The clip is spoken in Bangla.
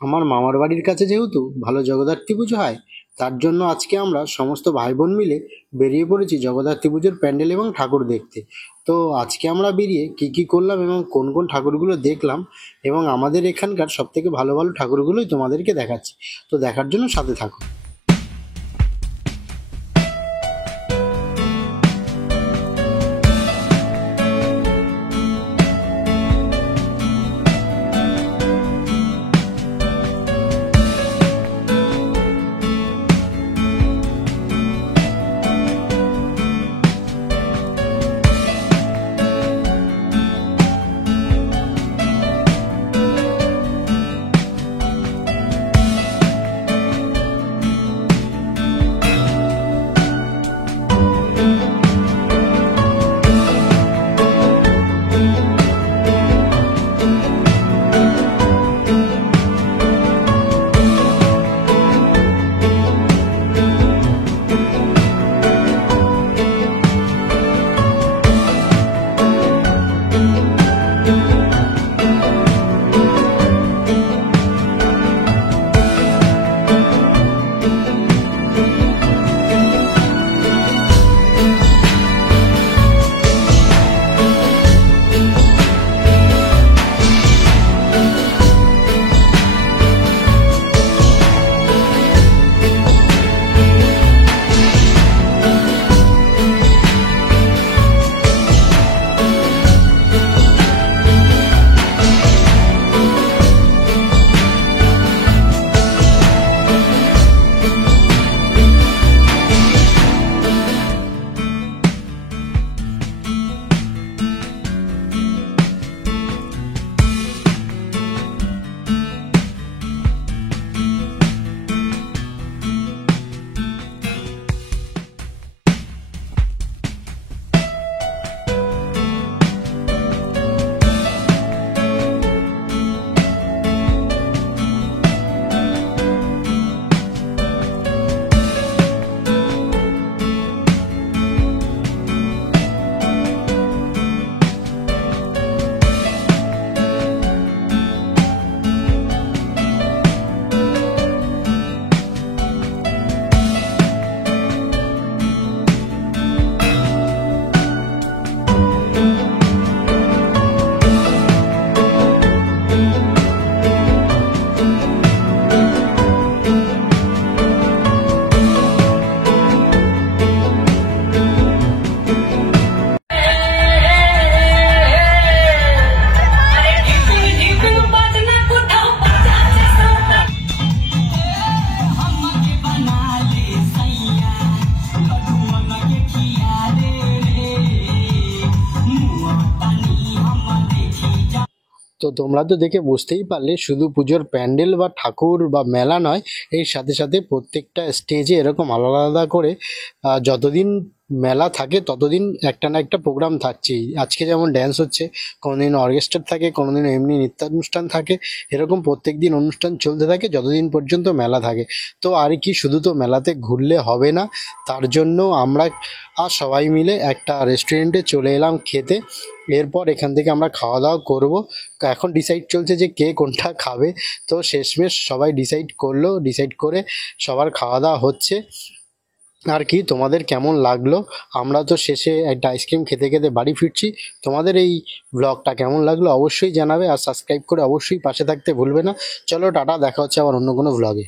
আমার মামার বাড়ির কাছে যেহেতু ভালো জগদ্ধাত্রী পুজো হয়, তার জন্য আজকে আমরা সমস্ত ভাই বোন মিলে বেরিয়ে পড়েছি জগদ্ধাত্রী পুজোর প্যান্ডেল এবং ঠাকুর দেখতে। তো আজকে আমরা বেরিয়ে কি কি করলাম এবং কোন কোন ঠাকুরগুলো দেখলাম এবং আমাদের এখানকার সব থেকে ভালো ভালো ঠাকুরগুলোই তোমাদেরকে দেখাচ্ছি। তো দেখার জন্য সাথে থাকো। তো তোমরা তো দেখে বুঝতেই পারলে শুধু পুজোর প্যান্ডেল বা ঠাকুর বা মেলা নয়, এর সাথে সাথে প্রত্যেকটা স্টেজে এরকম আলাদা আলাদা করে যতদিন মেলা থাকে ততদিন একটা না একটা প্রোগ্রাম থাকছেই। আজকে যেমন ড্যান্স হচ্ছে, কোনোদিন অর্কেস্ট্রা থাকে, কোনোদিন এমনি নৃত্যানুষ্ঠান থাকে, এরকম প্রত্যেক দিন অনুষ্ঠান চলতে থাকে যতদিন পর্যন্ত মেলা থাকে। তো আর কি, শুধু তো মেলাতে ঘুরলে হবে না, তার জন্য আমরা সবাই মিলে একটা রেস্টুরেন্টে চলে এলাম খেতে। এরপর এখান থেকে আমরা খাওয়া দাওয়া করবো। এখন ডিসাইড চলছে যে কে কোনটা খাবে। তো শেষমেশ সবাই ডিসাইড করলো, ডিসাইড করে সবার খাওয়া দাওয়া হচ্ছে। আর কি, তোমাদের কেমন লাগলো? আমরা তো শেষে একটা আইসক্রিম খেতে খেতে বাড়ি ফিরছি। তোমাদের এই ব্লগটা কেমন লাগলো অবশ্যই জানাবে, আর সাবস্ক্রাইব করে অবশ্যই পাশে থাকতে ভুলবে না। চলো টাটা, দেখা হচ্ছে আবার অন্য কোনো ব্লগে।